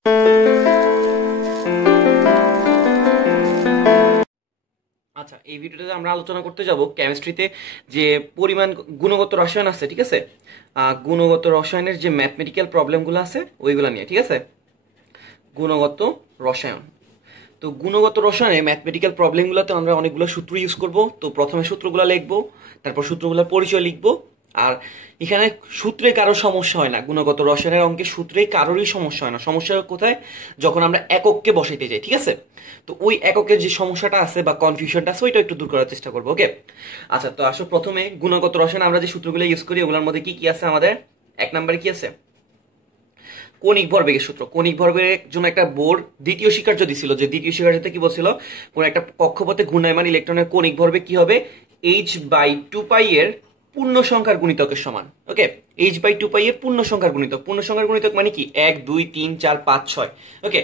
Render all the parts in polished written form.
আচ্ছা, এই ভিডিওতে আমরা আলোচনা করতে যাব কেমিস্ট্রিতে যে পরিমাণ গুণগত রসায়ন আছে, ঠিক আছে। গুণগত রসায়নের যে ম্যাথমেটিক্যাল প্রবলেমগুলো আছে ওইগুলো নিয়ে, ঠিক আছে। গুণগত রসায়ন, তো গুণগত রসায়নে ম্যাথমেটিক্যাল প্রবলেমগুলোতে আমরা অনেকগুলো সূত্র ইউজ করব। তো প্রথমে সূত্রগুলো লিখবো, তারপর সূত্রগুলোর পরিচয় লিখবো। আর এখানে সূত্রে কারোর সমস্যা হয় না, গুণগত রসায়নের অঙ্কের সূত্রে কারোরই সমস্যা হয় না। সমস্যা কোথায়? যখন আমরা একককে বসাইতে যাই, ঠিক আছে। তো ওই এককের যে সমস্যাটা আছে বা কনফিউশনটা আছে ওইটা একটু দূর করার চেষ্টা করবো, ওকে। আচ্ছা, তো আসলে প্রথমে গুণগত রসায়নে আমরা যে সূত্রগুলো ইউজ করি ওগুলোর মধ্যে কি কি আছে আমাদের? এক নম্বরে কি আছে? কণিক ভরবেগের সূত্র। কণিক ভরবেগের জন্য একটা বোর দ্বিতীয় স্বীকার্য দিছিল, যে দ্বিতীয় স্বীকার্যতে কি বলছিল, কোন একটা কক্ষপথে ঘূর্ণায়মান ইলেকট্রনের কণিক ভরবেগ কি হবে? h/2π এর পূর্ণ সংখ্যার গুণিতকের সমান। ওকে, h/2π এর পূর্ণ সংখ্যার গুণিতক। পূর্ণ সংখ্যার গুণিতক মানে কি? 1 2 3 4 5 6। ওকে,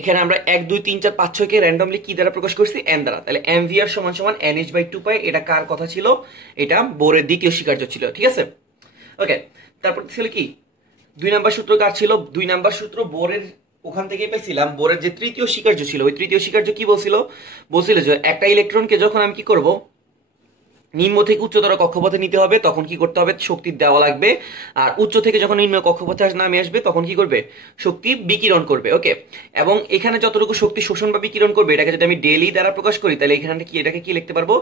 এখানে আমরা 1 2 3 4 5 6 কে র্যান্ডমলি কি দ্বারা প্রকাশ করছি? n দ্বারা। তাহলে mvr সমান সমান nh/2π। এটা কার কথা ছিল? এটা বোরের দ্বিতীয় স্বীকার্য ছিল, ঠিক আছে। ওকে, তারপর ছিল কি? 2 নাম্বার সূত্র কার ছিল? 2 নাম্বার সূত্র বোরের ওখান থেকেই পেয়েছিলাম। বোরের যে তৃতীয় স্বীকার্য ছিল, ওই তৃতীয় স্বীকার্য কি বলছিল? বলছিল যে একটা ইলেকট্রনকে যখন আমি কি করব, নিম্ন থেকে উচ্চতর কক্ষপথে নিতে হবে, তখন কি করতে হবে? শক্তি দেওয়া লাগবে। আর উচ্চ থেকে যখন নিম্ন কক্ষপথে নামে আসবে তখন কি করবে? শক্তি বিকিরণ করবে, ওকে। এবং এখানে যতটুকু শক্তি শোষণ বা বিকিরণ করবে, এটাকে যদি আমি ডেলি দ্বারা প্রকাশ করি, তাহলে এখানে কি এটাকে কি লিখতে পারবো?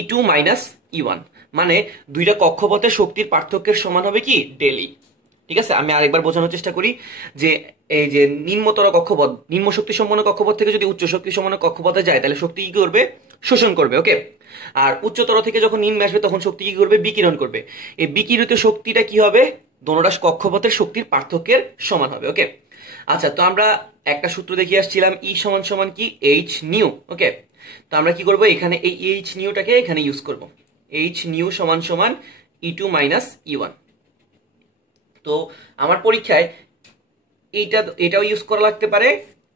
E2 - E1। মানে দুইটা কক্ষপথের শক্তির পার্থক্যের সমান হবে কি? ডেলি। ঠিক আছে, আমি আরেকবার বোঝানোর চেষ্টা করি যে এই যে নিম্নতর কক্ষপথ, নিম্ন শক্তি সম্পন্ন কক্ষপথ থেকে যদি উচ্চ শক্তি সম্পন্ন কক্ষপথে যায়, তাহলে শক্তি কি করবে? শোষণ করবে, ওকে। আর উচ্চতর থেকে যখন নিম্নে আসবে তখন শক্তি কি করবে? বিকিরণ করবে। এই বিকিরিত শক্তিটা কি হবে? দোনোটা কক্ষপথের শক্তির পার্থক্যের সমান হবে, ওকে। আচ্ছা, তো আমরা একটা সূত্র দেখিয়ে আসছিলাম, ই সমান সমান কি? এইচ নিউ, ওকে। তো আমরা কি করব? এখানে এই এইচ নিউটাকে এখানে ইউজ করব। এইচ নিউ সমান সমান E2 - E1। তো আমার পরীক্ষায় এটাও ইউজ করা লাগতে পারে,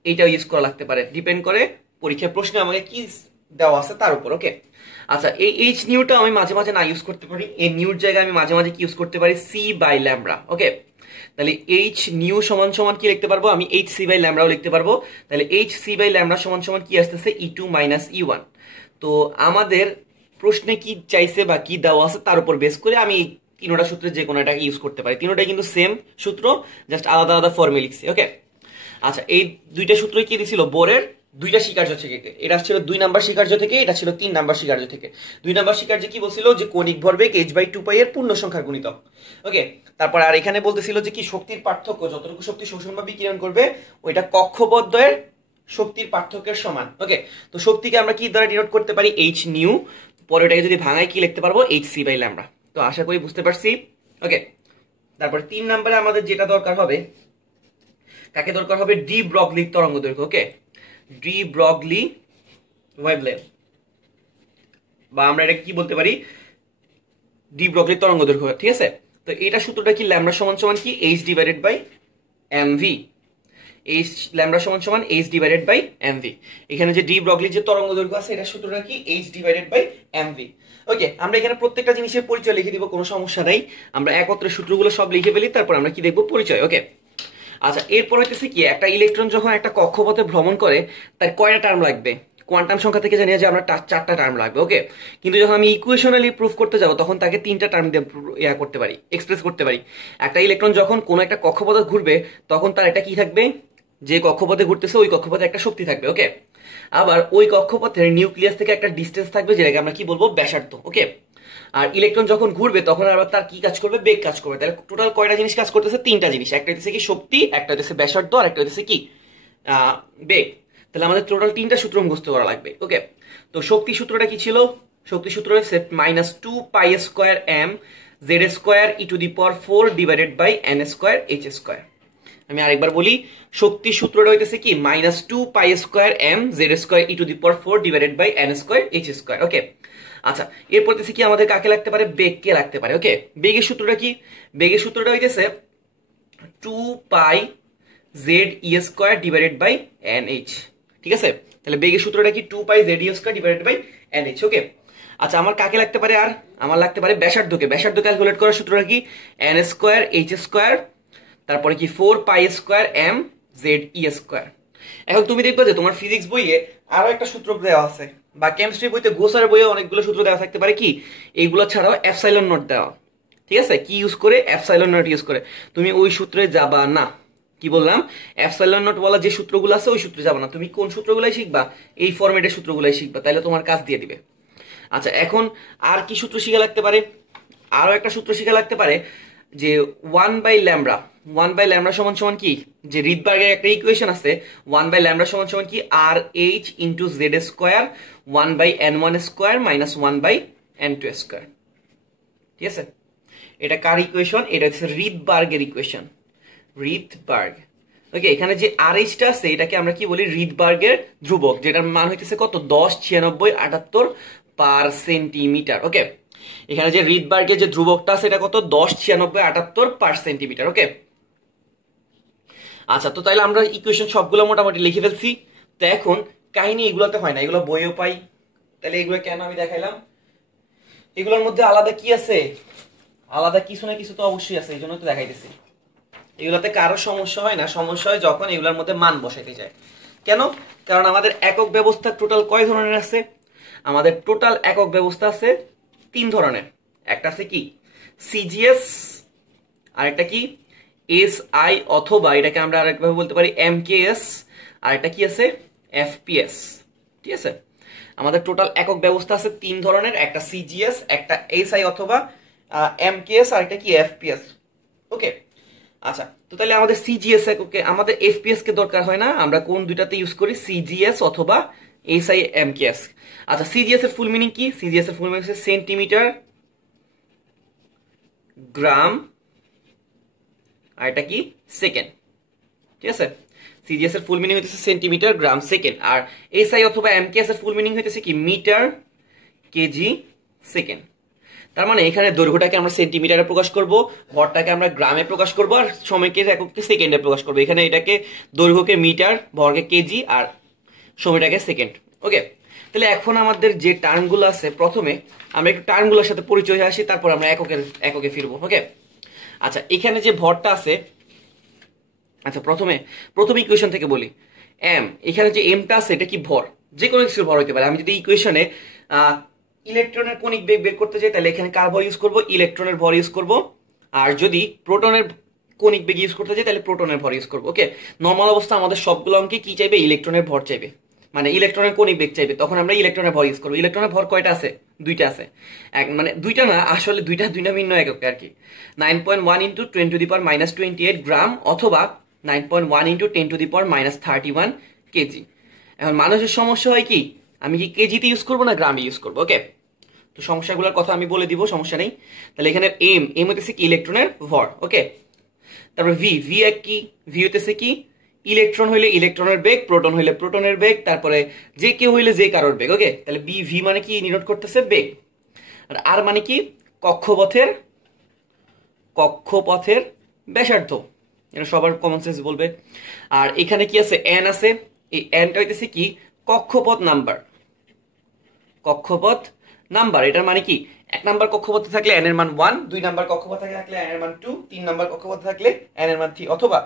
এইটাও ইউজ করা লাগতে পারে, ডিপেন্ড করে পরীক্ষার প্রশ্নে আমাকে কি দেওয়া আছে তার উপর, ওকে। আচ্ছা, এই এইচ নিউটা আমি মাঝে মাঝে না ইউজ করতে পারি, এই নিউর জায়গায় আমি মাঝে মাঝে কি ইউজ করতে পারি? c/λ, ওকে। তাহলে এইচ নিউ সমান সমান কি লিখতে পারবো? আমি hc/λও লিখতে পারবো। তাহলে hc/λ সমান সমান কি আসতেছে? E2 - E1। তো আমাদের প্রশ্নে কি চাইছে বা কি দেওয়া আছে তার উপর বেস করে আমি তিনোটা সূত্রে যে কোনো একটা ইউজ করতে পারি। তিনোটাই কিন্তু সেম সূত্র, জাস্ট আলাদা আলাদা ফর্মে লিখছি, ওকে। আচ্ছা, এই দুইটা সূত্রই কি দিছিল? বোরের দুইটা স্বীকার্য থেকে। এটা ছিল 2 নাম্বার স্বীকার্য থেকে, এটা ছিল 3 নাম্বার স্বীকার্য থেকে। 2 নাম্বার স্বীকার্য কি বলছিল? যে কণিক ভরবেগ h/2π এর পূর্ণ সংখ্যার গুণিতক, ওকে। তারপর আর এখানে বলতেছিল যে কি শক্তির পার্থক্য, যতটুকু শক্তি শোষণ বা বিকিরণ করবে ওইটা কক্ষপথদ্বয়ের শক্তির পার্থক্যের সমান, ওকে। তো শক্তিকে আমরা কি দ্বারা ডিনোট করতে পারি? H new. পরে ওটাকে যদি ভাঙায় কি লিখতে পারবো? hc/λ। তো আশা করি বুঝতে পারছি, ওকে। তারপর 3 নম্বরে আমাদের যেটা দরকার হবে, কাকে দরকার হবে? ডি ব্রগলি তরঙ্গ দৈর্ঘ্য, ওকে। ডি ব্রগলি ওয়েভলেন্থ, বা আমরা এটা কি বলতে পারি? ডি ব্রগলি তরঙ্গ দৈর্ঘ্য, ঠিক আছে। তো এটা সূত্রটা কি? ল্যামডা সমান সমান কি? h/mv। এইচ ল্যামডা সমান সমান h/mv। এখানে যে ডি ব্রগলি যে তরঙ্গ দৈর্ঘ্য আছে, এটা সূত্রটা কি? h/mv, ওকে। আমরা এখানে প্রত্যেকটা জিনিসের পরিচয় লিখে দিব, কোনো সমস্যা নাই। আমরা একত্রে সূত্রগুলো সব লিখে ফেলি, তারপর আমরা কি দেখবো? পরিচয়, ওকে। আচ্ছা, এরপর হইতেছে কি, একটা ইলেকট্রন যখন একটা কক্ষপথে ভ্রমণ করে তার কয়টা টার্ম লাগবে? কোয়ান্টাম সংখ্যা থেকে জানি যে আমরা 4টা টার্ম লাগবে, ওকে। কিন্তু যখন আমি ইকুয়েশনালি প্রুফ করতে যাব তখন তাকে 3টা টার্ম দিয়ে করতে পারি, এক্সপ্রেস করতে পারি। একটা ইলেকট্রন যখন কোনো একটা কক্ষপথে ঘুরবে তখন তার এটা কি থাকবে? যে কক্ষপথে ঘুরতেছে ওই কক্ষপথে একটা শক্তি থাকবে, ওকে। আবার ওই কক্ষপথের নিউক্লিয়াস থেকে একটা ডিস্টেন্স থাকবে, যেটাকে আমরা কি বলবো? ব্যাসার্ধ, ওকে। আর ইলেকট্রন যখন ঘুরবে তখন আবার তার কি কাজ করবে? বেগ কাজ করবে। তাহলে টোটাল কয়টা জিনিস কাজ করতেছে? 3টা জিনিস। একটা হচ্ছে কি শক্তি, একটা হচ্ছে ব্যাসার্ধ, আর একটা হচ্ছে কি বেগ। তাহলে আমাদের টোটাল 3টা সূত্র মুখস্থ করা লাগবে, ওকে। তো শক্তি সূত্রটা কি ছিল? শক্তি সূত্র হচ্ছে -2π² z²e⁴ আমি আরেকবার বলি, শক্তি সূত্রটা হইতেছে কি? -2π²m z²e⁴ ওকে। আচ্ছা, এরপর হচ্ছে কি আমাদের কাকে লাগতে পারে? বেগকে লাগতে পারে, ওকে। বেগের সূত্রটা কি? বেগের সূত্রটা হইতেছে 2πze²/nh, ঠিক আছে। তাহলে বেগের সূত্রটা কি? 2πze²/nh, ওকে। আচ্ছা, আমার কাকে লাগতে পারে? আর আমার লাগতে পারে ব্যাসার্ধকে। ব্যাসার্ধ ক্যালকুলেট করার সূত্রটা কি? n² h², তারপরে কি 4π² m জেড ই স্কোয়ার। এখন তুমি দেখবে যে তোমার ফিজিক্স বইয়ে আরো একটা সূত্র দেওয়া আছে, বা কেমিস্ট্রি বইতে গোসার বইয়ে অনেকগুলো সূত্র দেওয়া থাকতে পারে, কি এইগুলো ছাড়াও এপসাইলন নট দেওয়া, ঠিক আছে, কি ইউজ করে, এপসাইলন নট ইউজ করে। তুমি ওই সূত্রে যাবা না, কি বললাম, এপসাইলন নট বলা যে সূত্রগুলো আছে ওই সূত্রে যাবা না, তুমি কোন সূত্রগুলাই শিখবা, এই ফরম্যাটের সূত্রগুলাই শিখবা, তাহলে তোমার কাজ দিয়ে দিবে। আচ্ছা, এখন আর কি সূত্র শিখা লাগতে পারে, আরো একটা সূত্র শিখা লাগতে পারে যে 1/λ, 1/λ সমান সমান কি, যে রিডবার্গের একটা ইকুয়েশন আছে, 1/λ সমান সমান কি, আর H into Z square 1/n1 square minus 1/n2 square, ঠিক আছে। এটা কার ইকুয়েশন, এটা হচ্ছে রিডবার্গের ইকুয়েশন, রিডবার্গ। ওকে, এখানে যে আর এইচটা আছে এটাকে আমরা কি বলি, রিডবার্গের ধ্রুবক, যেটার মান হইতেছে কত, 10, 96, 78 পার সেন্টিমিটার। ওকে, এখানে যে রিডবার্গের যে ধ্রুবকটা আছে এটা কত, 10, 96, 78 পার সেন্টিমিটার। ওকে, আচ্ছা, তো তাইলে আমরা ইকুয়েশন সবগুলো মোটামুটি লিখে ফেলছি। তো এখন কাহিনী এগুলোতে হয় না, এগুলো বইও পাই, তাহলে এগুলো কেন আমি দেখাইলাম, এগুলোর মধ্যে আলাদা কি আছে, আলাদা কিছু না কিছু তো অবশ্যই আছে, এই জন্য তো দেখাইতেছি। এগুলোতে কারো সমস্যা হয় না, সমস্যা হয় যখন এগুলোর মধ্যে মান বসাইতে যায়। কেন, কারণ আমাদের একক ব্যবস্থা টোটাল কয় ধরনের আছে, আমাদের টোটাল একক ব্যবস্থা আছে 3 ধরনের। একটা আছে কি সিজিএস, আর একটা কি এসআই, অথবা এটাকে আমরা আরেকভাবে বলতে পারি এমকেএস, আর একটা কি আছে এফপিএস, ঠিক আছে। আমাদের টোটাল একক ব্যবস্থা আছে 3 ধরনের, একটা সিজিএস, একটা এসআই অথবা এমকেএস, আর একটা কি এফপিএস। ওকে, আচ্ছা, তো তাহলে আমাদের সিজিএস এককে, আমাদের এফপিএস কে দরকার হয় না, আমরা কোন দুইটাতে ইউজ করি, সিজিএস অথবা এসআই এমকেএস। আচ্ছা, সিজিএস এর ফুল মিনিং কি, সিজিএস এর ফুল মিনিং হচ্ছে সেন্টিমিটার গ্রাম, আর এটা কি সেকেন্ড, ঠিক আছে। সিজিএস এর ফুল মিনিং হইতেছে সেন্টিমিটার গ্রাম সেকেন্ড, আর এসআই অথবা এমকেএস এর ফুল মিনিং হইতেছে কি মিটার কেজি সেকেন্ড। তার মানে এখানে দৈর্ঘ্যটাকে আমরা সেন্টিমিটারে প্রকাশ করব, ভরটাকে আমরা গ্রামে প্রকাশ করব, আর সময়কে এককে সেকেন্ডে প্রকাশ করব। এখানে এটাকে দৈর্ঘ্যকে মিটার, ভরকে কেজি, আর সময়টাকে সেকেন্ড। ওকে, তাহলে এখন আমাদের যে টার্মগুলো আছে, প্রথমে আমরা একটু টার্মগুলোর সাথে পরিচয় হয়ে আসি, তারপর আমরা এককে ফিরবো। ওকে, আচ্ছা, এখানে যে ভরটা আছে, আচ্ছা প্রথমে ইকুয়েশন থেকে বলি, এম, এখানে যে এমটা আছে এটা কি ভর, যে কোনো কিছুর ভর হইতে পারে। আমি যদি ইকুয়েশনে ইলেকট্রনের কণিক বেগ বের করতে চাই, তাহলে এখানে কার ভর ইউজ করব, ইলেকট্রনের ভর ইউজ করব। আর যদি প্রোটনের কণিক বেগ ইউজ করতে চাই, তাহলে প্রোটনের ভর ইউজ করব। ওকে, নর্মাল অবস্থা আমাদের সবগুলো অঙ্কে কি চাইবে, ইলেকট্রনের ভর চাইবে, মানে ইলেকট্রনের কণিক বেগ চাইবে, তখন আমরা ইলেকট্রনের ভর ইউজ করবো। ইলেকট্রনের ভর কয়টা আছে, 2টা আছে, মানে 2টা না, আসলে দুইটা ভিন্ন একক আর কি, 9.1 ইন্টু 10⁻⁻28 গ্রাম, অথবা 9.1 ইন্টু 10⁻31 কেজি। এখন মানুষের সমস্যা হয় কি, আমি কি কেজিতে ইউজ করবো না গ্রামে ইউজ করবো। ওকে, তো সমস্যাগুলোর কথা আমি বলে দিব, সমস্যা নেই। তাহলে এখানে এম হইতেছে কি ইলেকট্রনের ভর। ওকে, তারপর ভি এক কি, ভি হইতেছে কি ইলেকট্রন হইলে ইলেকট্রনের বেগ, প্রোটন হইলে প্রোটনের বেগ, তারপরে যে কেউ হইলে যে কারোর বেগ। ওকে, তাহলে ভি মানে কি নিরোধ করতেছে বেগ, আর আর মানে কি কক্ষপথের ব্যাসার্ধ, এটা সবার কমন সেন্স বলবে। আর এখানে কি আছে, এন আছে, এই এনটা হইতেছে কি কক্ষপথ নাম্বার, এটার মানে কি 1 নাম্বার কক্ষপথে থাকলে এন এর মান 1, 2 নাম্বার কক্ষপথে থাকলে এন এর মান 2, 3 নাম্বার কক্ষপথে থাকলে এন এর মান 3, অথবা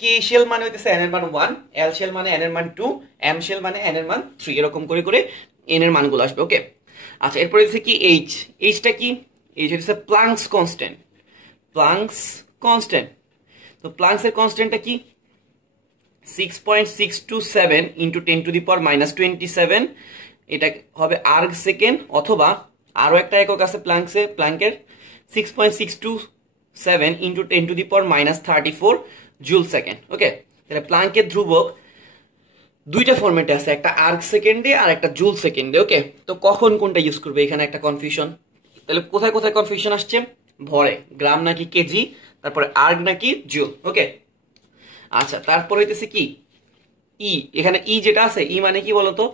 কে শেল মানে হইতেছে এন এর মান 1, এল শেল মানে এন এর মান 2, এম শেল মানে এন এর মান 3, এরকম করে করে এন এর মানগুলো আসবে। ওকে, আচ্ছা, এরপরে হচ্ছে কি এইচটা কি, এইচ হচ্ছে প্লাঙ্কস কনস্ট্যান্ট। তো প্লাঙ্কসের কনস্ট্যান্টটা কি 6.627 ইন্টু 10⁻⁻27, এটা হবে আর্গ সেকেন্ড, অথবা আরো একটা একক আছে প্লাঙ্কের 6.627 ইন্টু 10⁻34 জুল সেকেন্ড। ওকে, তাহলে প্লাঙ্কের ধ্রুবক 2টা ফরম্যাটে আছে, একটা আর্গ সেকেন্ডে আর একটা জুল সেকেন্ডে। ওকে, তো কখন কোনটা ইউজ করবে, এখানে একটা কনফিউশন। তাহলে কোথায় কনফিউশন আসছে, ভরে, গ্রাম নাকি কেজি, তারপরে আর্গ নাকি জুল। ওকে, আচ্ছা, তারপর হইতেছে কি এখানে যেটা আছে, মানে কি বলতো,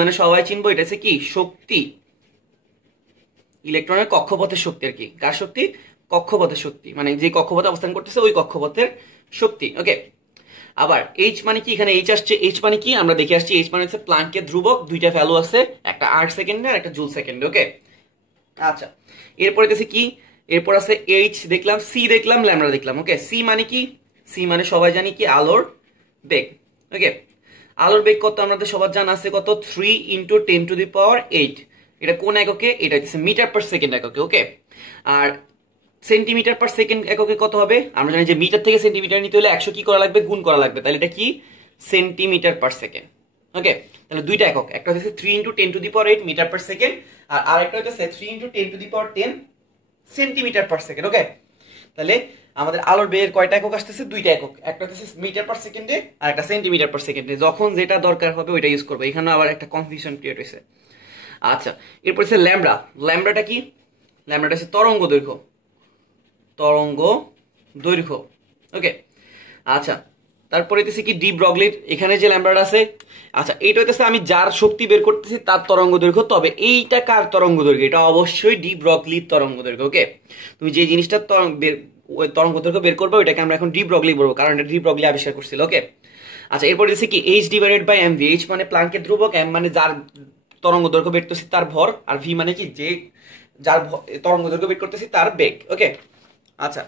মানে সবাই চিনবো, এটা হচ্ছে কি শক্তি, ইলেকট্রনের কক্ষপথের শক্তি আর কি, কার শক্তি, কক্ষপথের শক্তি, মানে যে কক্ষপথে অবস্থান করতেছে ওই কক্ষপথের শক্তি। ওকে, আবার এইচ মানে কি, এখানে এইচ আসছে, এইচ মানে কি আমরা দেখে আসছি, এইচ মানে হচ্ছে প্লাঙ্কের ধ্রুবক, 2টা ভ্যালু আছে, একটা আর্গ সেকেন্ডে আর একটা জুল সেকেন্ডে। ওকে, আচ্ছা, এরপর হইতেছে কি, এরপর আছে এইচ দেখলাম, সি দেখলাম, ল্যামডা দেখলাম। ওকে, সি মানে কি, সি মানে সবাই জানি কি আলোর বেগ। ওকে, আলোর বেগ কত আমাদের সবার জানা আছে, কত 3 × 10⁸। এটা কোন এককে, এটা হচ্ছে মিটার পার সেকেন্ড এককে। ওকে, আর সেন্টিমিটার পার সেকেন্ড এককে কত হবে, আমরা জানি যে মিটার থেকে সেন্টিমিটার নিতে হলে 100 কি করা লাগবে, গুণ করা লাগবে, তাহলে এটা কি সেন্টিমিটার পার সেকেন্ড। ওকে, তাহলে দুইটা একক, একটা হচ্ছে 3 × 10⁸ মিটার পার সেকেন্ড, আর আরেকটা হচ্ছে 3 × 10⁻10 সেন্টিমিটার পার সেকেন্ড। ওকে, তাহলে আমাদের আলোর বেগের কয়টা একক আসতেছে, দুইটা একক, একটা হচ্ছে মিটার পার সেকেন্ডে আর একটা সেন্টিমিটার পার সেকেন্ডে। যখন যেটা দরকার হবে ওইটা ইউজ করবো, এখানে আবার একটা কনফিউশন ক্রিয়েট হয়েছে। আচ্ছা, এরপর হচ্ছে ল্যামডা। ল্যামডাটা কি, ল্যামডাটা হচ্ছে তরঙ্গ দৈর্ঘ্য, তরঙ্গ দৈর্ঘ্য। ওকে, আচ্ছা, তারপরে হচ্ছে কি ডি ব্রগলির এখানে যে ল্যামডাটা আছে, আচ্ছা এইটা হচ্ছে আমি যার শক্তি বের করতেছি তার তরঙ্গ দৈর্ঘ্য, তবে এইটা কার তরঙ্গ দৈর্ঘ্য, এটা অবশ্যই ডি ব্রগলির তরঙ্গ দৈর্ঘ্য। ওকে, তুমি যে জিনিসটা তরঙ্গ দৈর্ঘ্য বের করবে ওইটাকে আমরা এখন ডি ব্রগলি বলবো, কারণ এটা ডি ব্রগলি আবিষ্কার করছিল। ওকে, আচ্ছা, এরপর হচ্ছে কি h/mv। h মানে প্লাঙ্কের ধ্রুবক, m মানে যার তরঙ্গ দৈর্ঘ্য বের করতেছি তার ভর, আর v মানে কি যে যার তরঙ্গ দৈর্ঘ্য বের করতেছি তার বেগ। ওকে, আচ্ছা,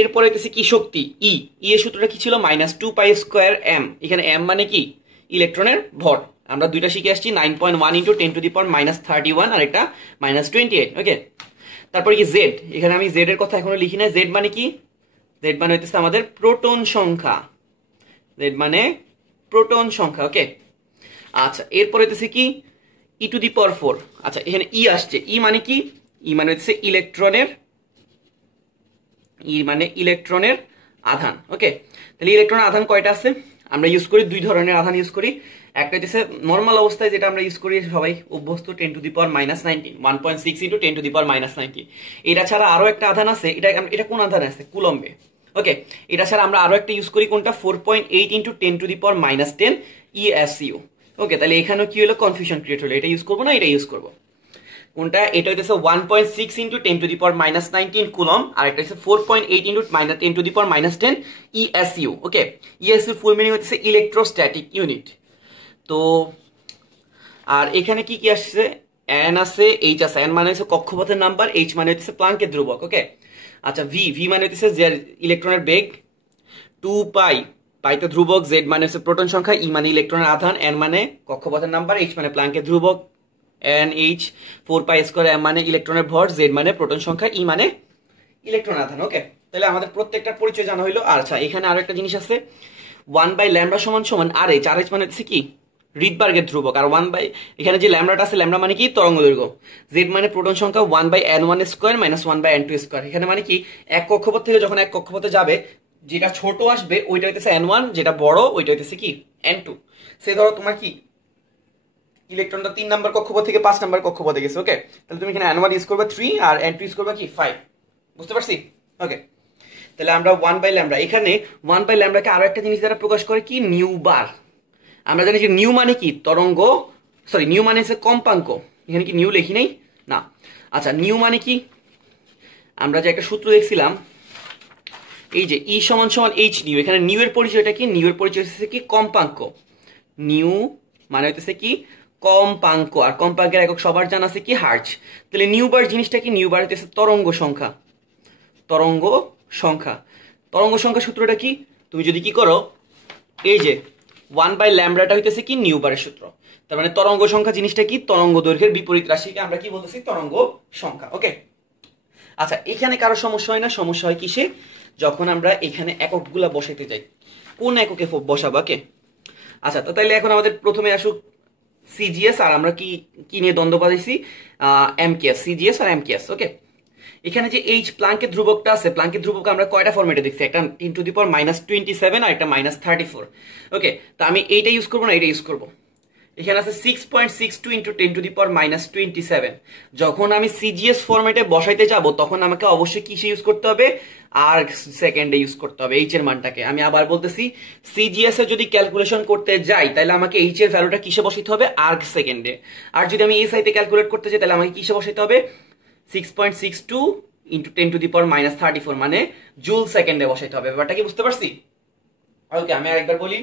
এরপরে হচ্ছে কি শক্তি ই এর সূত্রটা কি ছিল, -2π²m। এখানে m মানে কি ইলেকট্রনের ভর, আমরা দুইটা শিখে আসছি, 9.1 × 10⁻31 আর একটা -28। ওকে, তারপরে কি জেড, এখানে আমি জেড এর কথা এখনো লিখি না। জেড মানে কি, জেড মানে হচ্ছে আমাদের প্রোটন সংখ্যা, জেড মানে প্রোটন সংখ্যা। ওকে, আচ্ছা, এরপরে হচ্ছে কি e⁴। আচ্ছা, এখানে ই আসছে, ই মানে কি, ই মানে হচ্ছে ইলেকট্রনের, ই মানে ইলেকট্রনের আধান। ওকে, তাহলে ইলেকট্রনের আধান কয়টা আছে, আমরা ইউজ করি দুই ধরনের আধান ইউজ করি। একটা হচ্ছে নর্মাল অবস্থায় যেটা আমরা ইউজ করি সবাই অভ্যস্ত, 10⁻⁻19, 1.6 × 10⁻⁻19। এটা ছাড়া আরো একটা আধান আছে, এটা কোন আধান আছে, কুলম্বে। ওকে, এটা ছাড়া আমরা আরো একটা ইউজ করি, কোনটা 4.8 × 10⁻10 ESU। ওকে, তাহলে এখানেও কি হলো, কনফিউশন ক্রিয়েট হলো, এটা ইউজ করবো না এটা ইউজ করবো, কোনটা, এটা হচ্ছে 1.6 × 10⁻19 কুলম, আর এটা হচ্ছে 4.8 × 10⁻10 ESU। ওকে, ESU ফুল মিনিং হচ্ছে ইলেকট্রোস্ট্যাটিক ইউনিট। তো আর এখানে কি কি আসছে, এন আছে, এইচ আছে। এন মানে হচ্ছে কক্ষপথের নাম্বার, এইচ মানে হচ্ছে প্লাঙ্কের ধ্রুবক। ওকে, আচ্ছা, ভি মানে হচ্ছে যে ইলেকট্রনের বেগ, 2π, পাইতে ধ্রুবক, জেড মানে হচ্ছে প্রোটন সংখ্যা, ই মানে ইলেকট্রনের আধান, এন মানে কক্ষপথের নাম্বার, এইচ মানে প্লাঙ্কের ধ্রুবক, NH 4π², m মানে ইলেকট্রনের ভর, জেড মানে প্রোটন সংখ্যা, ই মানে ইলেকট্রন আধান। ওকে, তাহলে আমাদের প্রত্যেকটা পরিচয় জানা হইলো। আচ্ছা, এখানে আরো একটা জিনিস আছে, 1/λ = RH। RH মানে হচ্ছে কি রিডবার্গের ধ্রুবক, আর 1/, এখানে যে ল্যামডাটা আছে, ল্যামডা মানে কি তরঙ্গ দৈর্ঘ্য, জেড মানে প্রোটন সংখ্যা, 1/n1² - 1/n2²। এখানে মানে কি এক কক্ষপথ থেকে যখন এক কক্ষপথে যাবে, যেটা ছোট আসবে ওইটা হইতেছে n1, যেটা বড় ওইটা হইতেছে কি n2। সে ধরো তোমার কি ইলেকট্রনটা 3 নাম্বার কক্ষপথ থেকে 5 নাম্বার কক্ষপথে গেছে। ওকে, তাহলে তুমি এখানে n1 ইউজ করবে 3 আর n2 ইউজ করবে কি 5। বুঝতে পারছি? ওকে, তাহলে আমরা 1/λ, এখানে 1/λ কে আরো একটা জিনিস দ্বারা প্রকাশ করে কি, নিউ বার। আমরা জানি যে নিউ মানে কি তরঙ্গ, সরি নিউ মানে হচ্ছে কম্পাঙ্ক, এখানে কি নিউ লিখি নাই না। আচ্ছা, নিউ মানে কি, আমরা যে একটা সূত্র দেখছিলাম, এই যে ই সমান সমান এইচ নিউ, এখানে নিউ এর পরিচয়টা কি, নিউ এর পরিচয় হচ্ছে কি কম্পাঙ্ক। নিউ মানে হচ্ছে কি কম্পাঙ্ক, আর কম্পাঙ্কের একক সবার জানা আছে কি হার্জ। তাহলে নিউ বার জিনিসটা কি, নিউ বার হচ্ছে তরঙ্গ সংখ্যা, তরঙ্গ সংখ্যা। তরঙ্গ সংখ্যা সূত্রটা কি, তুমি যদি কি করো, এই যে 1/λটা হইতেছে কি নিউ বারের সূত্র, তার মানে তরঙ্গ সংখ্যা জিনিসটা কি, তরঙ্গ দৈর্ঘ্যের বিপরীত রাশিকে আমরা কি বলতেছি, তরঙ্গ সংখ্যা। ওকে, আচ্ছা, এখানে কারো সমস্যা হয় না, সমস্যা হয় কিসে, যখন আমরা এখানে এককগুলা বসাইতে যাই, কোন এককে বসাবো। ওকে, আচ্ছা, তো তাইলে এখন আমাদের প্রথমে আসুক সিজিএস, আর আমরা কি কি নিয়ে দ্বন্দ্ব বাঁধাইছি, এমকেএস, সিজিএস আর এমকেএস। ওকে, এখানে যে এইচ প্লাঙ্কের ধ্রুবকটা আছে, প্লাঙ্কের ধ্রুবক আমরা কয়টা ফরম্যাটে দেখছি, একটা 10⁻⁻27 আর একটা -34। ওকে, তা আমি এইটা ইউজ করবো না এটা ইউজ করবো। এখানে আছে 6.62 × 10⁻27। যখন আমি সিজিএস ফরম্যাটে বসাইতে যাব তখন আমাকে অবশ্যই কিসে ইউজ করতে হবে, আর্ক সেকেন্ডে ইউজ করতে হবে এইচ এর মানটাকে। আমি আবার বলতেছি, সিজিএস এ যদি ক্যালকুলেশন করতে যাই তাহলে আমাকে এইচ এর ভ্যালুটা কিসে বসাইতে হবে, আর্ক সেকেন্ডে। আর যদি আমি এসআই তে ক্যালকুলেট করতে যাই তাহলে আমাকে কিসে বসাইতে হবে, 6.62 × 10⁻34 মানে জুল সেকেন্ডে বসাইতে হবে। ব্যাপারটা কি বুঝতে পারছি? ওকে, আমি আরেকবার বলি,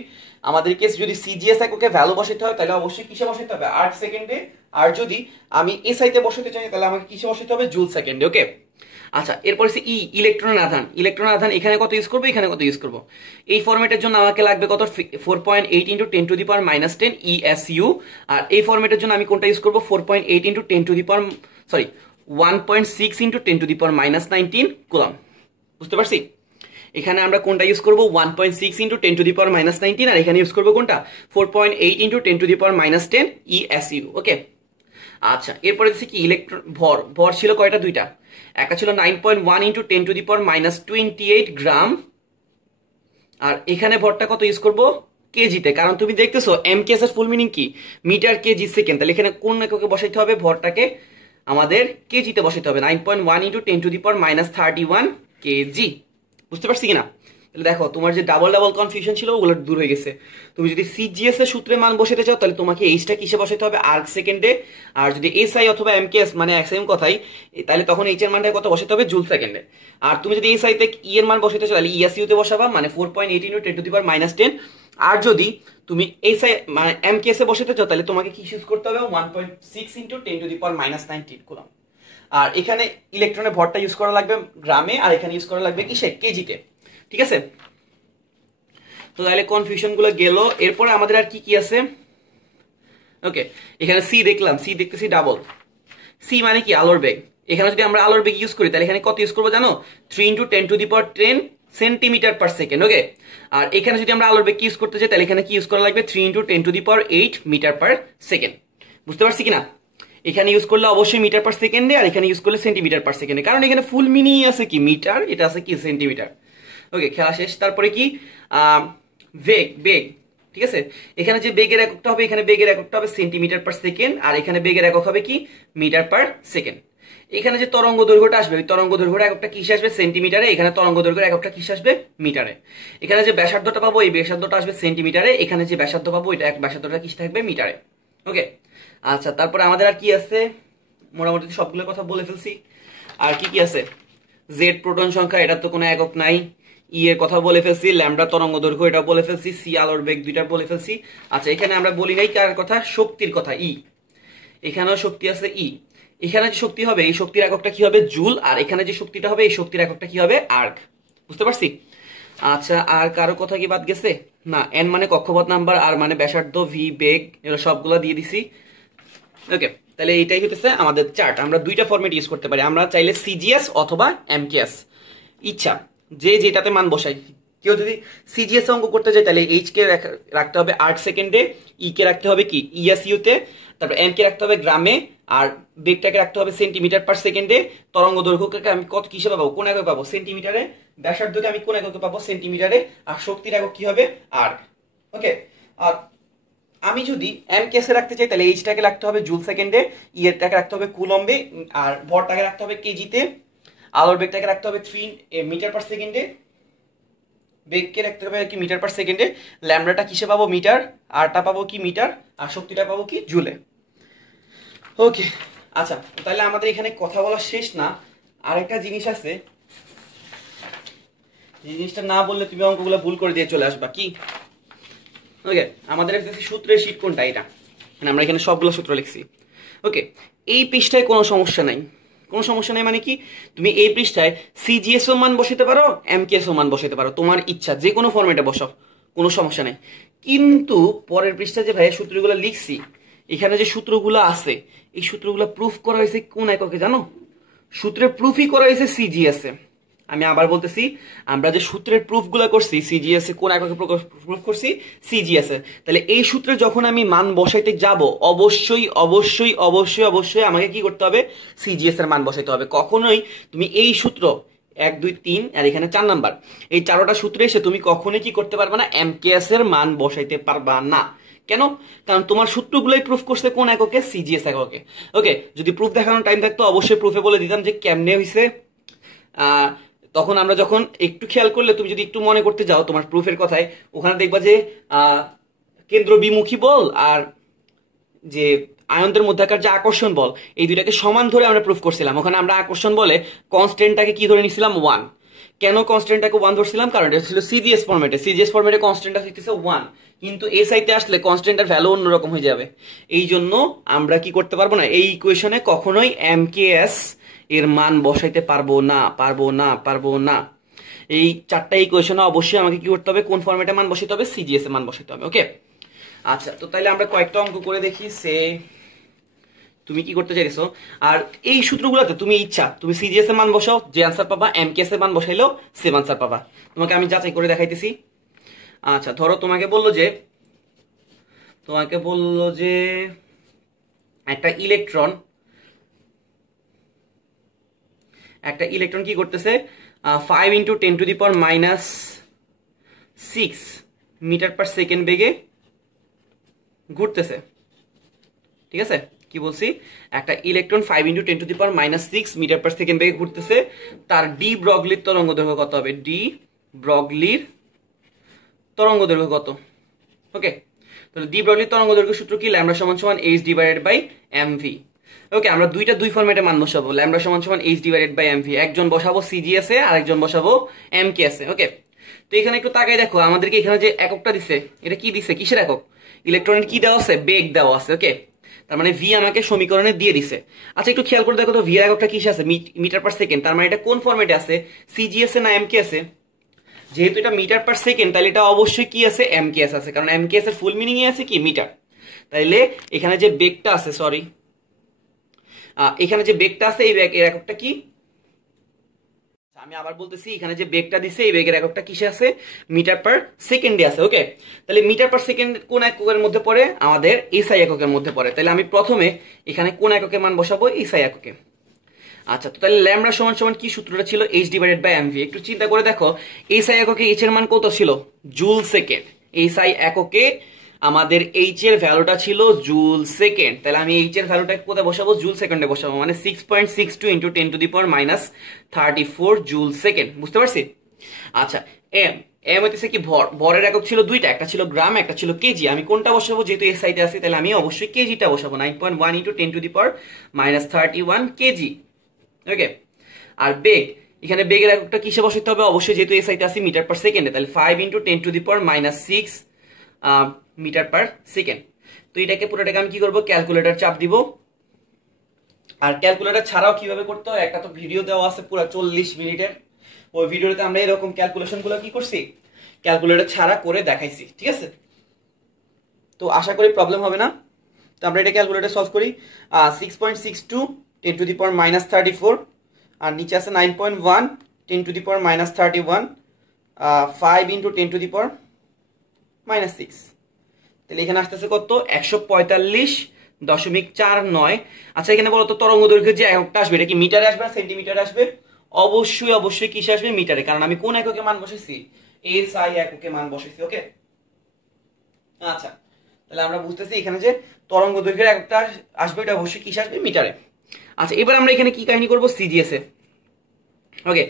আমাদেরকে যদি সিজিএস এককে ভ্যালু বসাইতে হয় তাহলে অবশ্যই কিসে বসাইতে হবে, আর্ক সেকেন্ডে। আর যদি আমি এসআই তে বসাতে চাই তাহলে আমাকে কিসে বসাইতে হবে, জুল সেকেন্ডে। ওকে, আচ্ছা, এরপর হচ্ছে ইলেকট্রনের আধান। ইলেকট্রনের আধান এখানে কত ইউজ করবো, এখানে কত ইউজ করবো। এই ফরম্যাটের জন্য আমাকে লাগবে কত, 4.8 into 10 to the power minus 10 ESU। আর এই ফরম্যাটের জন্য আমি কোনটা ইউজ করবো, 4.8 into 10 to the power 1.6 into 10 to the power minus 19 coulomb. বুঝতে পারছি? এখানে আমরা কোনটা ইউজ করবো, 1.6 into 10 to the power minus 19, আর এখানে ইউজ করবো কোনটা, 4.8 into 10 to the power minus 10 ESU। ওকে, আচ্ছা, এরপরে হচ্ছে কি ইলেকট্রন ভর। ভর ছিল কয়টা, দুইটা। একটা ছিল 9.1 into 10 to the power minus 28 গ্রাম, আর এখানে ভরটা কত ইউজ করবো, কেজিতে। কারণ তুমি দেখতেছো এমকেএস এর ফুল মিনিং কি, মিটার কেজি সেকেন্ড। তাহলে এখানে কোন এককে বসাইতে হবে, ভরটাকে আমাদের কেজিতে বসাইতে হবে। 9.1 into 10 to the power minus 31 KG. বুঝতে পারছি কিনা? তাহলে দেখো তোমার যে ডাবল ডাবল কনফিউশন ছিল ওগুলো দূর হয়ে গেছে। তুমি যদি সিজিএস এর সূত্রে মান বসাতে চাও তাহলে তোমাকে এইচটা কিসে বসাতে হবে, আর্ক সেকেন্ডে। আর যদি এসআই অথবা এমকেএস মানে সেম কথাই, তাহলে তখন এইচ এর মানটা কত বসাতে হবে, জুল সেকেন্ডে। আর তুমি যদি এসআই তে ই এর মান বসাতে চাও তাহলে ইএসইউ তে বসাবা, মানে 4.8 into 10 to the power minus 10। আর যদি তুমি এসআই মানে এমকেএস এ বসাতে চাও তাহলে তোমাকে কি ইউজ করতে হবে, 1.6 into 10 to the power minus 19 coulomb. আর এখানে ইলেকট্রনের ভরটা ইউজ করা লাগবে গ্রামে, আর এখানে ইউজ করা লাগবে কিসে, কেজিতে। ঠিক আছে? তো তাহলে কনফিউশন গুলো গেল। এরপরে আমাদের আর কি কি আছে, ওকে, এখানে সি দেখলাম, সি দেখতেছি ডাবল। সি মানে কি, আলোর বেগ। এখানে যদি আমরা আলোর বেগ ইউজ করি তাহলে এখানে কত ইউজ করবো জানো, 3 into 10 to the power 10 centimetre per second. Okay, আর এখানে যদি আমরা আলোর বেগ ইউজ করতে চাই তাহলে এখানে কি ইউজ করা লাগবে, 3 into 10 to the power 8 metre per second. বুঝতে পারছি কিনা? এখানে ইউজ করলে অবশ্যই মিটার পার সেকেন্ডে, আর এখানে ইউজ করলে সেন্টিমিটার পার সেকেন্ডে, কারণ এখানে ফুল মিনি আছে কি মিটার, এটা আছে কি সেন্টিমিটার। ওকে, খেলা শেষ। তারপরে কি বেগ, বেগ। ঠিক আছে, এখানে যে বেগের এককটা হবে, এখানে বেগের এককটা হবে সেন্টিমিটার পার সেকেন্ড, আর এখানে বেগের একক হবে কি মিটার পার সেকেন্ড। এখানে যে তরঙ্গ দৈর্ঘ্যটা আসবে, ওই তরঙ্গ দৈর্ঘ্যের এককটা কিসে আসবে, সেন্টিমিটারে। এখানে তরঙ্গ দৈর্ঘ্যের এককটা কিসে আসবে, মিটারে। এখানে যে ব্যাসার্ধটা পাবো, এই ব্যাসার্ধটা আসবে সেন্টিমিটারে। এখানে যে ব্যাসার্ধ পাবো, এটা ব্যাসার্ধটা কিসে থাকবে, মিটারে। ওকে, আচ্ছা, তারপরে আমাদের আর কি আছে, মোটামুটি সবগুলোর কথা বলে ফেলছি। আর কি কি আছে, জেড প্রোটন সংখ্যা, এটার তো কোনো একক নাই। ই এর কথা বলে ফেলছি, ল্যামডা তরঙ্গ দৈর্ঘ্য এটা বলে ফেলছি, সি আলোর বেগ, দুইটা বলে ফেলছি। আচ্ছা, এখানে আমরা বলি নাই কার কথা, শক্তির কথা, ই। এখানেও শক্তি আছে ই। এখানে যে শক্তি হবে, এই শক্তির এককটা কি হবে, জুল। আর এখানে যে শক্তিটা হবে, এই শক্তির এককটা কি হবে, আর্ক। বুঝতে পারছি? আচ্ছা, আর কারো কথা কি বাদ গেছে? না, এন মানে কক্ষপথ নাম্বার, আর মানে ব্যাসার্ধ, ভি বেগ, এগুলো সবগুলো দিয়ে দিছি। ওকে, তাহলে এইটাই হতেছে আমাদের চার্ট। আমরা দুইটা ফরম্যাট ইউজ করতে পারি, আমরা চাইলে সিজিএস অথবা এমকেএস, ইচ্ছা যে যেটাতে মান বসাই। কেউ যদি সিজিএস অঙ্ক করতে চায় তাহলে এইচ কে রাখতে হবে আর্ক সেকেন্ডে, ই কে রাখতে হবে কি ইএসইউ তে, তারপর এম কে রাখতে হবে গ্রামে, আর বেগটাকে রাখতে হবে সেন্টিমিটার পার সেকেন্ডে। তরঙ্গ দৈর্ঘ্যকে আমি কত কিসে পাবো, কোন এককে পাবো, সেন্টিমিটারে। ব্যাসার্ধকে আমি কোন এককে পাবো, সেন্টিমিটারে। আর শক্তির একক কি হবে, আর্ক। ওকে, আর আমি যদি এমকেএস এ রাখতে চাই তাহলে এইচটাকে রাখতে হবে জুল সেকেন্ডে, ই এরটাকে রাখতে হবে কুলম্বে, আর ভরটাকে রাখতে হবে কেজিতে, আলোর বেগটাকে রাখতে হবে 3 মিটার পার সেকেন্ডে, বেগকে রাখতে হবে কি মিটার পার সেকেন্ডে, ল্যামডাটা কিসে পাবো, মিটার, আরটা পাবো কি মিটার, আর শক্তিটা পাবো কি জুলে। ওকে, আচ্ছা, তাহলে আমাদের এখানে কথা বলা শেষ না। আরেকটা জিনিস আছে, এই জিনিসটা না বললে তুমি অঙ্কগুলো ভুল করে দিয়ে চলে আসবা। কি, ওকে, আমাদের সূত্রের শীট কোনটা, এটা মানে আমরা এখানে সবগুলো সূত্র লিখছি। ওকে, এই পৃষ্ঠায় কোনো সমস্যা নাই। কোনো সমস্যা নেই মানে কি, তুমি এই পৃষ্ঠায় সিজিএস ও মান বসাতে পারো, এমকেএস ও মান বসাতে পারো, তোমার ইচ্ছা, যে কোনো ফরম্যাটে বসাও, কোনো সমস্যা নেই। কিন্তু পরের পৃষ্ঠায় যে ভাই সূত্রগুলো লিখছি, এখানে যে সূত্রগুলো আছে, এই সূত্রগুলো প্রুফ করা হয়েছে কোন এককে জানো, সূত্রের প্রুফই করা হয়েছে সিজিএস এ। আমি আবার বলতেছি, আমরা যে সূত্রের প্রুফগুলো করছি সিজিএস এ, কোন এককে প্রুফ করছি, সিজিএস এ। তাহলে এই সূত্রে যখন আমি মান বসাইতে যাব, অবশ্যই অবশ্যই অবশ্যই অবশ্যই আমাকে কি করতে হবে, সিজিএস এর মান বসাইতে হবে। কখনোই তুমি এই সূত্র 1 2 3 আর এখানে 4 নাম্বার, এই চারোটা সূত্রে এসে তুমি কখনোই কি করতে পারবে না, এমকেএস এর মান বসাইতে পারবা না। কেন? কারণ তোমার সূত্রগুলোই প্রুফ করছে কোন এককে, সিজিএস এককে। ওকে, যদি প্রুফ দেখানোর টাইম থাকতো অবশ্যই প্রুফে বলে দিতাম যে কেমনে হইছে। তখন আমরা যখন একটু খেয়াল করলে, তুমি যদি একটু মনে করতে যাও তোমার প্রুফের কথায়, ওখানে দেখবা যে কেন্দ্র বিমুখী বল আর যে আয়নদের মধ্যকার যে আকর্ষণ বল, এই দুইটাকে সমান ধরে আমরা প্রুফ করছিলাম। ওখানে আমরা আকর্ষণ বলে কনস্ট্যান্টটাকে কি ধরে নিছিলাম, 1। কেন কনস্ট্যান্টটাকে 1 ধরছিলাম, কারণ এটা ছিল সিজিএস ফরম্যাটে। সিজিএস ফরম্যাটে কনস্ট্যান্টটা হইতেছে 1, কিন্তু এসআইতে আসলে কনস্ট্যান্টের ভ্যালু অন্যরকম হয়ে যাবে। এই জন্য আমরা কি করতে পারবো না, এই ইকুয়েশনে কখনোই এমকেএস এর মান বসাইতে পারবো না, পারবো না, পারবো না। এই চারটা ইকুয়েশনে অবশ্যই আমাকে কি করতে হবে, কোন ফরম্যাটে মান বসাইতে হবে, সিজিএস এ মান বসাইতে হবে। ওকে, আচ্ছা, তো তাইলে আমরা কয়েকটা অঙ্ক করে দেখি। সে তুমি কি করতে চাইছো, আর এই সূত্রগুলোতে তুমি ইচ্ছা তুমি সিজিএস এর মান বসাও, যে আনসার পাবা, এমকেএস এর মান বসাইলেও সেম আনসার পাবা। তোমাকে আমি যাচাই করে দেখাইতেছি। আচ্ছা, ধরো তোমাকে বললো যে একটা ইলেকট্রন কি করতেছে, 5 × 10⁻⁶ মিটার পার সেকেন্ড বেগে ঘুরতেছে। ঠিক আছে, কি বলছি, একটা ইলেকট্রন 5 × 10⁻⁶ মিটার পার সেকেন্ড বেগে ঘুরতেছে। তার ডি ব্রগলির তরঙ্গ দৈর্ঘ্য কত হবে, ডি ব্রগলির তরঙ্গ দৈর্ঘ্য কত? ওকে, তাহলে ডি ব্রগলির তরঙ্গ দৈর্ঘ্য সূত্র কি, ল্যামডা সমান সমান h/mv। ওকে, আমরা দুই ফরম্যাটে মান বসাবো, ল্যামডা সমান সমান h/mv। একজন বসাবো সিজিএস এ, আরেকজন বসাবো এমকেএস এ। ওকে, তো এখানে একটু তাকাই দেখো, আমাদেরকে এখানে যে এককটা দিছে, এটা কি দিছে, কিসের একক, ইলেকট্রনের কি দেওয়া আছে, বেগ দেওয়া আছে। ওকে, তার মানে ভি আমাকে সমীকরণে দিয়ে দিছে। আচ্ছা, একটু খেয়াল করে দেখো তো, ভি এর এককটা কিসে আছে, মিটার পার সেকেন্ড। তার মানে এটা কোন ফরম্যাটে আছে, সিজিএস এ না এমকেএস এ? যেহেতু এটা মিটার পার সেকেন্ড, তাহলে এটা অবশ্যই কি আছে, এমকেএস আছে, কারণ এমকেএস এর ফুল মিনিং আছে কি, মিটার। তাইলে এখানে যে বেগটা আছে, এখানে যে বেগটা আছে, এই বেগ এর এককটা কি, আমি আবার বলতেছি, এখানে যে বেগটা দিছে, এই বেগের এককটা কিসে আছে, মিটার পার সেকেন্ডে আছে। ওকে, তাহলে মিটার পার সেকেন্ড কোন এককের মধ্যে পড়ে, আমাদের এসআই এককের মধ্যে পড়ে। তাহলে আমি প্রথমে এখানে কোন এককের মান বসাবো, এসআই এককে। আচ্ছা, তো তাহলে ল্যামডা সমান সমান কি সূত্রটা ছিল, h/mv। একটু চিন্তা করে দেখো, এসআই এককে এইচ এর মান কত ছিল, জুল সেকেন্ড। এসআই এককে আমাদের এইচ এর ভ্যালুটা ছিল জুল সেকেন্ড। তাহলে আমি এইচ এর ভ্যালুটা কোথায় বসাবো, জুল সেকেন্ডে বসাবো, মানে 6.62 × 10⁻34 জুল সেকেন্ড। বুঝতে পারছি? আচ্ছা, এম হইতেছে কি, ভরের একক ছিল দুইটা, একটা ছিল গ্রাম, একটা ছিল কেজি। আমি কোনটা বসাবো, যেহেতু এসআইতে আছে, তাহলে আমি অবশ্যই কেজিটা বসাবো, 9.1 × 10⁻31 কেজি। ওকে, আর বেগ, এখানে বেগের এককটা কিসে বসাইতে হবে, অবশ্যই যেহেতু এসআইতে আছে মিটার পার সেকেন্ডে, তাহলে 5 × 10⁻6 মিটার পার সেকেন্ড। তো এটাকে পুরোটাকে আমি কি করবো, ক্যালকুলেটর চাপ দিব। আর ক্যালকুলেটর ছাড়াও কিভাবে করতে হয়, একটা তো ভিডিও দেওয়া আছে পুরো 40 মিনিটের, ওই ভিডিওতে আমরা এরকম ক্যালকুলেশন গুলো কি করছি, ক্যালকুলেটর ছাড়া করে দেখাইছি। ঠিক আছে, তো আশা করি প্রবলেম হবে না। তো আমরা এটা ক্যালকুলেটর সলভ করি। 6.62 10⁻34, আর নিচে আছে 9.1 10⁻31, 5 × 10⁻6। তাহলে এখানে আসতেছে কত, 145.49। আচ্ছা, এখানে বলো তো তরঙ্গ দৈর্ঘ্যের যে এককটা আসবে, এটা কি মিটারে আসবে না সেন্টিমিটারে আসবে? অবশ্যই কিসে আসবে, মিটারে, কারণ আমি কোন এককে মান বসাইছি, এসআই এককে মান বসাইছি। ওকে, আচ্ছা, তাহলে আমরা বুঝতেছি এখানে যে তরঙ্গ দৈর্ঘ্যের এককটা আসবে, এটা অবশ্যই কিসে আসবে, মিটারে। আচ্ছা, এবার আমরা এখানে কি কাহিনী করবো, সিজিএস এ। ওকে,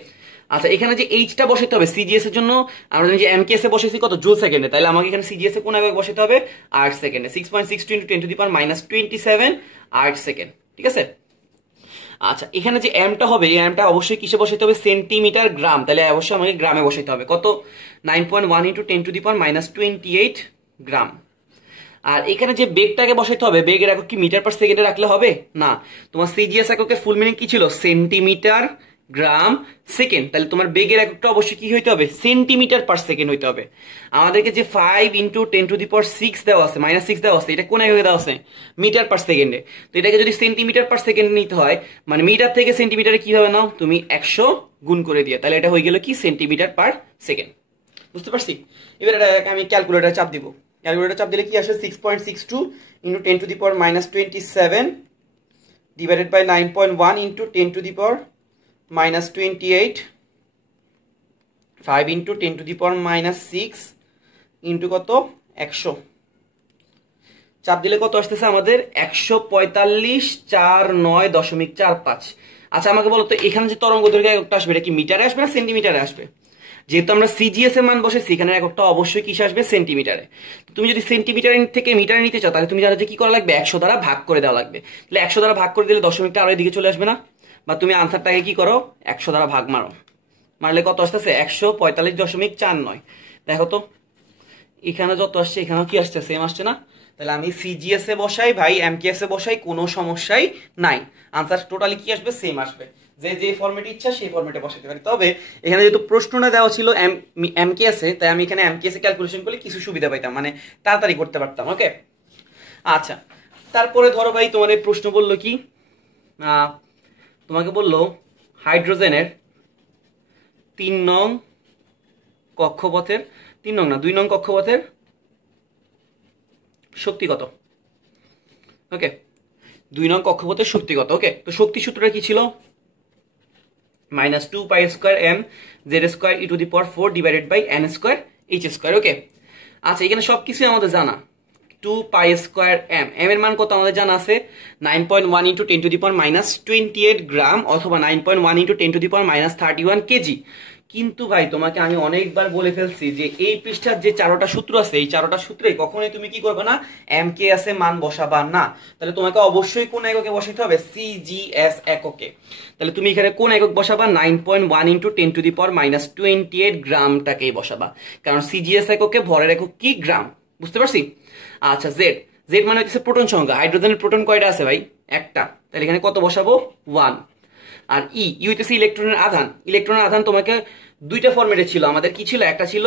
আচ্ছা, এখানে যে এইচটা বসাইতে হবে সিজিএস এর জন্য, আমরা জানি যে এমকেএস এ বসাইছি কত, জুল সেকেন্ডে, তাহলে আমাকে এখানে সিজিএস এ কোন একক বসাইতে হবে, 8 সেকেন্ডে। 6.62 × 10⁻27 8 সেকেন্ড। ঠিক আছে, আচ্ছা, এখানে যে এমটা হবে, এই এমটা অবশ্যই কিসে বসাইতে হবে, সেন্টিমিটার গ্রাম, তাহলে অবশ্যই আমাকে গ্রামে বসাইতে হবে। কত, 9.1 × 10⁻28 গ্রাম। আর এখানে যে বেগটাকে বসাইতে হবে, বেগের একক কি মিটার পার সেকেন্ডে রাখলে হবে না, তোমার সিজিএস এককের ফুল মিনিং কি ছিল, সেন্টিমিটার গ্রাম সেকেন্ড। তাহলে তোমার বেগের এককটা অবশ্যই কি হইতে হবে, সেন্টিমিটার পার সেকেন্ড হইতে হবে। আমাদেরকে যে 5 × 10⁶ দেওয়া আছে, -6 দেওয়া আছে, এটা কোন এককে দেওয়া আছে, মিটার পার সেকেন্ডে। তো এটাকে যদি সেন্টিমিটার পার সেকেন্ড নিতে হয়, মানে মিটার থেকে সেন্টিমিটারে কিভাবে নাও, তুমি 100 গুণ করে দিয়ে, তাহলে এটা হয়ে গেল কি, সেন্টিমিটার পার সেকেন্ড। বুঝতে পারছি? এবার এটাকে আমি ক্যালকুলেটর চাপ দিব। ক্যালকুলেটর চাপ দিলে কি আসে, 6.62 × 10⁻27 ডিভাইডেড বাই 9.1 × 10⁻28 5 × 10⁻6 ইন্টু কত, 100। চাপ দিলে কত আসতেছে আমাদের, 145,409.45। আচ্ছা, আমাকে বলো তো, এখানে যে তরঙ্গ দৈর্ঘ্য এককটা আসবে, এটা কি মিটারে আসবে না সেন্টিমিটারে আসবে? যেহেতু আমরা সিজিএস এর মান বসেছি, এখানে এককটা অবশ্যই কিসে আসবে, সেন্টিমিটারে। তুমি যদি সেন্টিমিটার থেকে মিটারে নিতে চাও, তাহলে তুমি জানো যে কি করা লাগবে, 100 দ্বারা ভাগ করে দেওয়া লাগবে। তাহলে 100 দ্বারা ভাগ করে দিলে দশমিকটা আরো এদিকে চলে আসবে না, বা তুমি আনসারটাকে কি করো, 100 দ্বারা ভাগ মারো, মারলে কত আসতেছে, 145.49। দেখো তো, এখানে যত আসছে এখানেও কি আসছে, সেম আসছে না? তাহলে আমি সিজিএস এ বসাই ভাই, এমকেএস এ বসাই, কোনো সমস্যাই নাই, আনসার টোটালি কি আসবে, সেম আসবে। যে যে ফরম্যাটে ইচ্ছা সেই ফরম্যাটে বসাতে পারি। তবে এখানে যেহেতু প্রশ্নটা দেওয়া ছিল এমকে আছে, তাই আমি এখানে এমকে এসে ক্যালকুলেশন করলে কিছু সুবিধা পাইতাম, মানে তাড়াতাড়ি করতে পারতাম। ওকে, আচ্ছা তারপরে ধরো ভাই তোমার এই প্রশ্ন বললো কি, তোমাকে বললো হাইড্রোজেনের 3 নং কক্ষপথের, 3 নং না 2 নং কক্ষপথের শক্তি কত। ওকে, 2 নং কক্ষপথের শক্তি কত। ওকে, তো শক্তি সূত্রটা কি ছিল, -2 pi square m z square e to the power 4 divided by n square h square. Okay, আচ্ছা এখানে সবকিছু আমাদের জানা, 2 পাই স্কয়ার m, m এর মান কত আমাদের জানা আছে 9.1 ইন্টু 10 টু দি পাওয়ার -28 গ্রাম অথবা 9.1 into 10 to the power -31 KG. কিন্তু ভাই তোমাকে আমি অনেকবার বলে ফেলছি যে এই পৃষ্ঠার যে 4টা সূত্র আছে, এই 4টা সূত্রে কখনোই তুমি কি করবে না, এম কে এস এ মান বসাবা না। তাহলে তোমাকে অবশ্যই কোন এককে বসাতে হবে, সিজিএস এককে। তাহলে তুমি এখানে কোন একক বসাবা, 9.1 ইন্টু 10 টু দি পাওয়ার -28 গ্রামটাকেই বসাবা, কারণ সিজিএস এককে ভরের একক কি, গ্রাম। বুঝতে পারছি? আচ্ছা জেড, জেড মানে হচ্ছে প্রোটন সংখ্যা, হাইড্রোজেনের প্রোটন কয়টা আছে ভাই, একটা, তাহলে এখানে কত বসাবো, 1। আর ই, ই হইতেছে ইলেকট্রনের আধান, ইলেকট্রনের আধান তোমাকে দুইটা ফরম্যাটে ছিল আমাদের, কি ছিল, একটা ছিল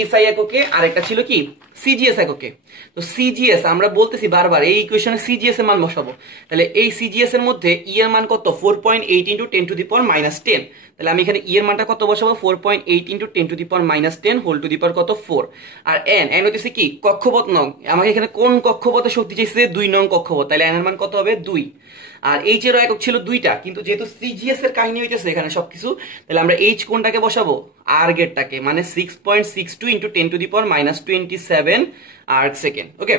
এসআই এককে আর একটা ছিল কি সিজিএস এককে। তো সিজিএস আমরা বলতেছি বারবার, এই ইকুয়েশনে সিজিএস এর মান বসাবো। তাহলে এই সিজিএস এর মধ্যে ই এর মান কত, 4.8 ইন্টু 10 টু দি পাওয়ার -10। তাহলে আমি এখানে ই এর মানটা কত বসাবো, 4.8 into 10 to the power -10 whole to the power কত, 4। আর এন, এন হইতেছে কি কক্ষপথ নং, আমাকে এখানে কোন কক্ষপথে শক্তি চাইছে, 2 নং কক্ষপথ, তাহলে এন এর মান কত হবে, 2। আর এইচ এর একক ছিল দুইটা, কিন্তু যেহেতু সিজিএস এর কাহিনী হইতেছে এখানে সবকিছু, তাহলে আমরা এইচ কোনটাকে বসাবো, আর গেটটাকে, মানে 6.62 into 10 to the power -27 erg second. Okay,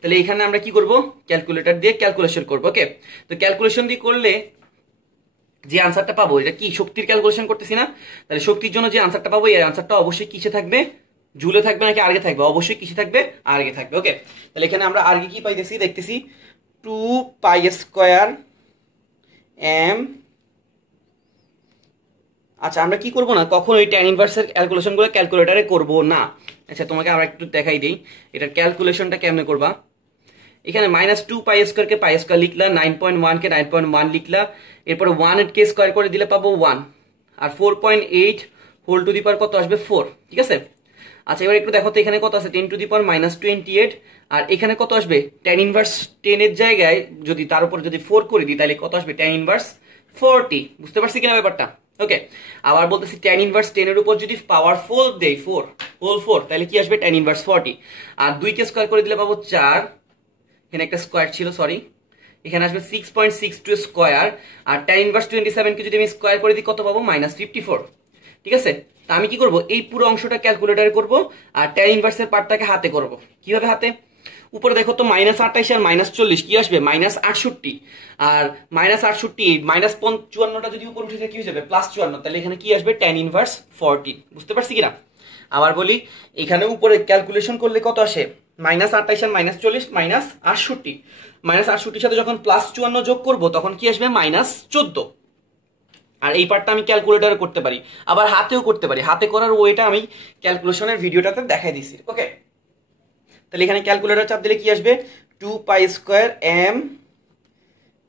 তাহলে এখানে আমরা কি করব, ক্যালকুলেটর দিয়ে ক্যালকুলেশন করব। ওকে, তো ক্যালকুলেশন দিয়ে করলে যে আনসারটা পাবো, এটা কি শক্তির ক্যালকুলেশন করতেছি না, তাহলে শক্তির জন্য যে আনসারটা পাবো, এই আনসারটা অবশ্যই কিসে থাকবে, জুলে থাকবে নাকি আর্গে থাকবে, অবশ্যই কিসে থাকবে, আর্গে থাকবে। ওকে, তাহলে এখানে আমরা আর্গে কি পাইতেছি, দেখতেছি 2 পাই স্কয়ার এম। আচ্ছা আমরা কি করব না, কখন ওই ট্যান ইনভার্সের ক্যালকুলেশনগুলো ক্যালকুলেটরে করব না। আচ্ছা তোমাকে আমরা একটু দেখাই দিই এটার ক্যালকুলেশনটা কেমনে করবা। এখানে -2 পাই স্কয়ার কে পাই স্কয়ার লিখলা, 9.1 কে 9.1 লিখলা, এরপর 1 কে স্কয়ার করে দিলে পাবো 1, আর 4.8 হোল টু দি পাওয়ার কত আসবে, 4। ঠিক আছে, আচ্ছা এবার একটু দেখো তো এখানে কত আছে, 10 টু দি পাওয়ার -28, আর এখানে কত আসবে, tan ইনভার্স 10 এর জায়গায় যদি তার উপর যদি 4 করে দিই, তাহলে কত আসবে, tan ইনভার্স 40। বুঝতে পারছি কিনা ব্যাপারটা? ওকে, আবার বলতেছি tan ইনভার্স 10 এর উপর যদি পাওয়ার 4 দেই, 4 হোল 4, তাহলে কি আসবে, tan ইনভার্স 40। আর 2 কে স্কয়ার করে দিলে পাবো 4, এখানে একটা স্কয়ার ছিল সরি, এখানে আসবে 6.62 স্কয়ার, আর tan ইনভার্স 27 কে যদি আমি স্কয়ার করে দিই কত পাবো, -54। ঠিক আছে, তা আমি কি করব, এই পুরো অংশটা ক্যালকুলেটরে করব, আর tan ইনভার্সের পার্টটাকে হাতে করব। কিভাবে হাতে, উপরে দেখো তো -28 আর -40 কি আসবে, -68, আর -68 -55টা যদি উপরে উঠে যায় কি হয়ে যাবে, +54, তাহলে এখানে কি আসবে, tan ইনভার্স 40। বুঝতে পারছি কিনা? আবার বলি, এখানে উপরে ক্যালকুলেশন করলে কত আসে, -28 আর -40 -68, -68 সাথে যখন +54 যোগ করব তখন কি আসবে, -14। আর এই পার্টটা আমি ক্যালকুলেটরে করতে পারি, আবার হাতেও করতে পারি, হাতে করার ওয়েটা আমি ক্যালকুলেশনের ভিডিওটাতে দেখাই দিছি। ওকে, তাহলে এখানে ক্যালকুলেটর চাপ দিলে কি আসবে, 2 pi square M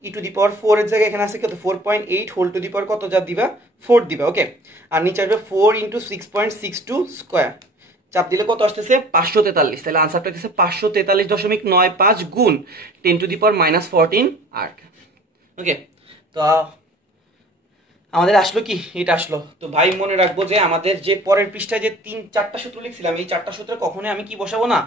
E to the power 4 এর জায়গায় এখানে আছে কত, 4.8 হোল টু দি পাওয়ার কত যা দিবা, 4 দিবা। ওকে, আর নিচে আসবে 4 ইন্টু 6.62 স্কয়ার, চাপ দিলে কত আসতেছে, 543। তাহলে আনসারটা হচ্ছে 543.95 গুণ 10 টু দি পাওয়ার -14 আর্ক। ওকে, তো আমাদের আসলো কি, এটা আসলো। তো ভাই মনে রাখবো যে আমাদের যে পরের পৃষ্ঠায় যে 4টা সূত্র লিখছিলাম, এই 4টা সূত্রে কখনোই আমি কি বসাবো না,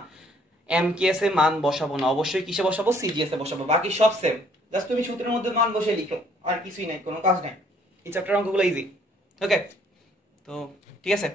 এমকেএস এ মান বসাবো না, অবশ্যই কিসে বসাবো, সিজিএস এ বসাবো। বাকি সব সেম, জাস্ট তুমি সূত্রের মধ্যে মান বসে লিখো, আর কিছুই নাই, কোনো কাজ নাই। এই চ্যাপ্টার অঙ্কগুলো ইজি। ওকে, তো ঠিক আছে।